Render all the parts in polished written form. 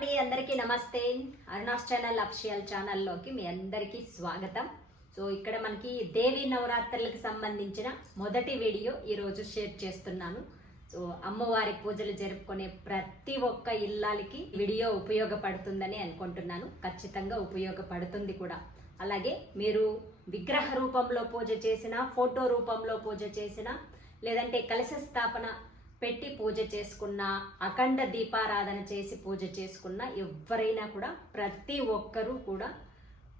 అండి, అందరికీ నమస్తే. అరుణాస్ ఛానల్ అఫిషియల్ ఛానల్లోకి మీ అందరికీ స్వాగతం. సో ఇక్కడ మనకి దేవి నవరాత్రులకు సంబంధించిన మొదటి వీడియో ఈరోజు షేర్ చేస్తున్నాను. సో అమ్మవారి పూజలు జరుపుకునే ప్రతి ఒక్క ఇల్లాలకి వీడియో ఉపయోగపడుతుందని అనుకుంటున్నాను. ఖచ్చితంగా ఉపయోగపడుతుంది కూడా. అలాగే మీరు విగ్రహ రూపంలో పూజ చేసిన, ఫోటో రూపంలో పూజ చేసిన, లేదంటే కలశ స్థాపన పెట్టి పూజ చేసుకున్న, అఖండ దీపారాధన చేసి పూజ చేసుకున్న ఎవరైనా కూడా ప్రతి ఒక్కరూ కూడా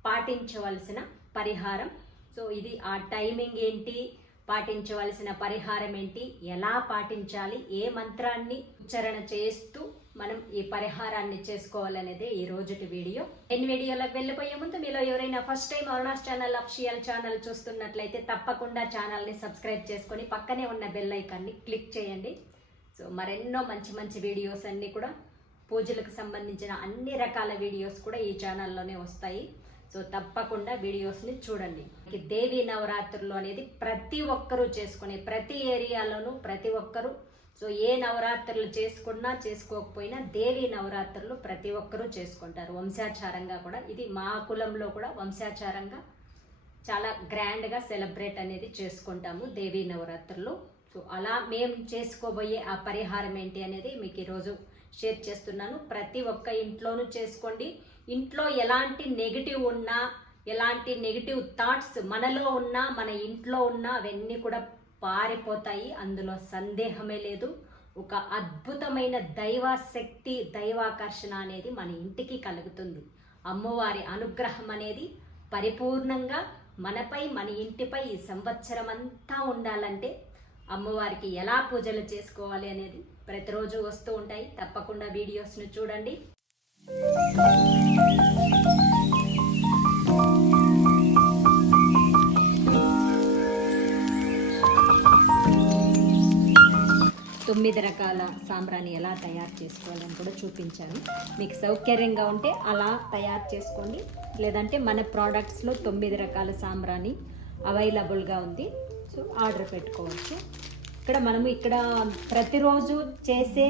పాటించవలసిన పరిహారం. సో ఇది ఆ టైమింగ్ ఏంటి, పాటించవలసిన పరిహారం ఏంటి, ఎలా పాటించాలి, ఏ మంత్రాన్ని ఉచ్చారణ చేస్తూ మనం ఈ పరిహారాన్ని చేసుకోవాలనేది ఈ రోజుటి వీడియో. వీడియోలోకి వెళ్ళిపోయే ముందు మీలో ఎవరైనా first time Aruna's channel official channel చూస్తున్నట్లయితే తప్పకుండా ఛానల్ని సబ్స్క్రైబ్ చేసుకొని పక్కనే ఉన్న బెల్ ఐకాన్ని క్లిక్ చేయండి. సో మరెన్నో మంచి మంచి వీడియోస్ అన్నీ కూడా పూజలకు సంబంధించిన అన్ని రకాల వీడియోస్ కూడా ఈ ఛానల్లోనే వస్తాయి. సో తప్పకుండా వీడియోస్ని చూడండి. దేవి నవరాత్రులు అనేది ప్రతి ఒక్కరూ చేసుకునే, ప్రతి ఏరియాలోనూ ప్రతి ఒక్కరూ, సో ఏ నవరాత్రులు చేసుకున్నా చేసుకోకపోయినా దేవి నవరాత్రులు ప్రతి ఒక్కరూ చేసుకుంటారు వంశాచారంగా కూడా. ఇది మా కులంలో కూడా వంశాచారంగా చాలా గ్రాండ్గా సెలబ్రేట్ అనేది చేసుకుంటాము దేవి నవరాత్రులు. సో అలా మేము చేసుకోబోయే ఆ పరిహారం ఏంటి అనేది మీకు ఈరోజు షేర్ చేస్తున్నాను. ప్రతి ఒక్క ఇంట్లోనూ చేసుకోండి. ఇంట్లో ఎలాంటి నెగిటివ్ ఉన్నా, ఎలాంటి నెగిటివ్ థాట్స్ మనలో ఉన్నా, మన ఇంట్లో ఉన్నా అవన్నీ కూడా పారిపోతాయి. అందులో సందేహమే లేదు. ఒక అద్భుతమైన దైవ శక్తి, దైవాకర్షణ అనేది మన ఇంటికి కలుగుతుంది. అమ్మవారి అనుగ్రహం అనేది పరిపూర్ణంగా మనపై, మన ఇంటిపై ఈ సంవత్సరం అంతా ఉండాలంటే అమ్మవారికి ఎలా పూజలు చేసుకోవాలి అనేది ప్రతిరోజు వస్తూ ఉంటాయి. తప్పకుండా వీడియోస్ను చూడండి. తొమ్మిది రకాల సాంబ్రాణి ఎలా తయారు చేసుకోవాలని కూడా చూపించాను. మీకు సౌకర్యంగా ఉంటే అలా తయారు చేసుకోండి. లేదంటే మన ప్రోడక్ట్స్లో 9 రకాల సాంబ్రాణి అవైలబుల్గా ఉంది. సో ఆర్డర్ పెట్టుకోవచ్చు. ఇక్కడ ప్రతిరోజు చేసే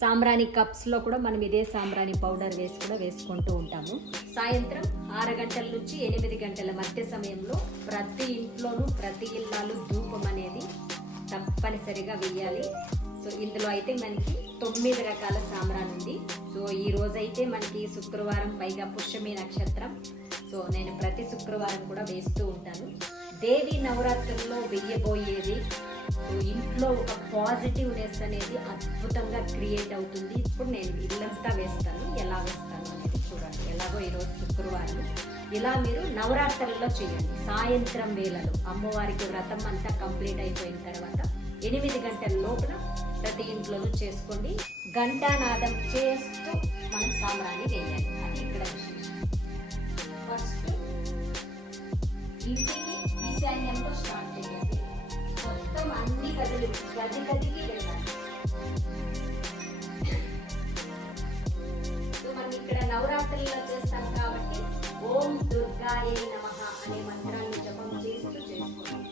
సాంబ్రాణి కప్స్లో కూడా మనం ఇదే సాంబ్రాణి పౌడర్ వేసి కూడా వేసుకుంటూ ఉంటాము. సాయంత్రం 6 గంటల నుంచి 8 గంటల మధ్య సమయంలో ప్రతి ఇంట్లోనూ, ప్రతి ఇల్లాలు ధూపం అనేది తప్పనిసరిగా వేయాలి. సో ఇందులో అయితే మనకి 9 రకాల సాంబ్రాణి ఉంది. సో ఈ రోజైతే మనకి శుక్రవారం, పైగా పుష్యమి నక్షత్రం. సో నేను ప్రతి శుక్రవారం కూడా వేస్తూ ఉంటాను. దేవి నవరాత్రుల్లో వెయ్యబోయేది ఇంట్లో ఒక పాజిటివ్నెస్ అనేది అద్భుతంగా క్రియేట్ అవుతుంది. ఇప్పుడు నేను ఇల్లంతా వేస్తాను. ఎలా వేస్తాను అనేది చూడండి. ఎలాగో ఈరోజు శుక్రవారం, ఇలా మీరు నవరాత్రుల్లో చేయండి. సాయంత్రం వేళలో అమ్మవారికి వ్రతం అంతా కంప్లీట్ అయిపోయిన తర్వాత 8 గంటల లోపల ప్రతి ఇంట్లోనూ చేసుకోండి. ఘంటానాదం చేస్తూ మనం సాంబ్రాణి వేయాలి. అది ఇక్కడ ఫస్ట్ ఇంటికి ఈశాన్యంలో స్టార్ట్ చేయాలి. మొత్తం అన్ని గదులు గదికి వెళ్ళాలి. సో మనం ఇక్కడ నవరాత్రుల్లో చేస్తాం కాబట్టి ఓం దుర్గాయే నమః అనే మంత్రాన్ని జపం చేస్తూ చేసుకోవాలి.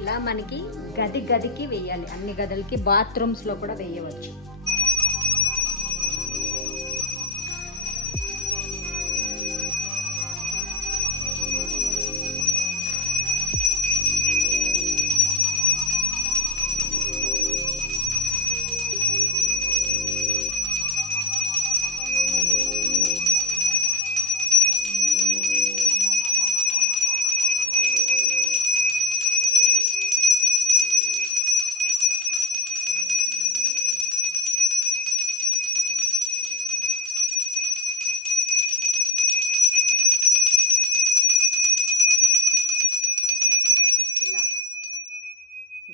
ఇలా మనకి గదికి వేయాలి. అన్ని గదులకి, బాత్రూమ్స్లో కూడా వేయవచ్చు.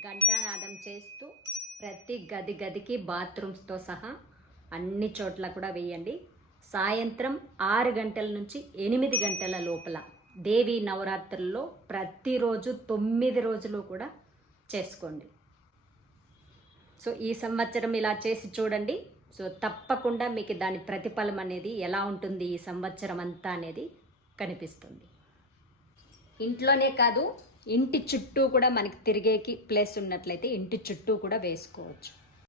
ఘంటానాదం చేస్తూ ప్రతి గదికి బాత్రూమ్స్తో సహా అన్ని చోట్ల కూడా వేయండి. సాయంత్రం 6 గంటల నుంచి 8 గంటల లోపల దేవీ నవరాత్రుల్లో ప్రతిరోజు 9 రోజులు కూడా చేసుకోండి. సో ఈ సంవత్సరం ఇలా చేసి చూడండి. సో తప్పకుండా మీకు దాని ప్రతిఫలం అనేది ఎలా ఉంటుంది ఈ సంవత్సరం అంతా అనేది కనిపిస్తుంది. ఇంట్లోనే కాదు, ఇంటి చుట్టూ కూడా మనకి తిరిగేకి ప్లేస్ ఉన్నట్లయితే ఇంటి చుట్టూ కూడా వేసుకోవచ్చు.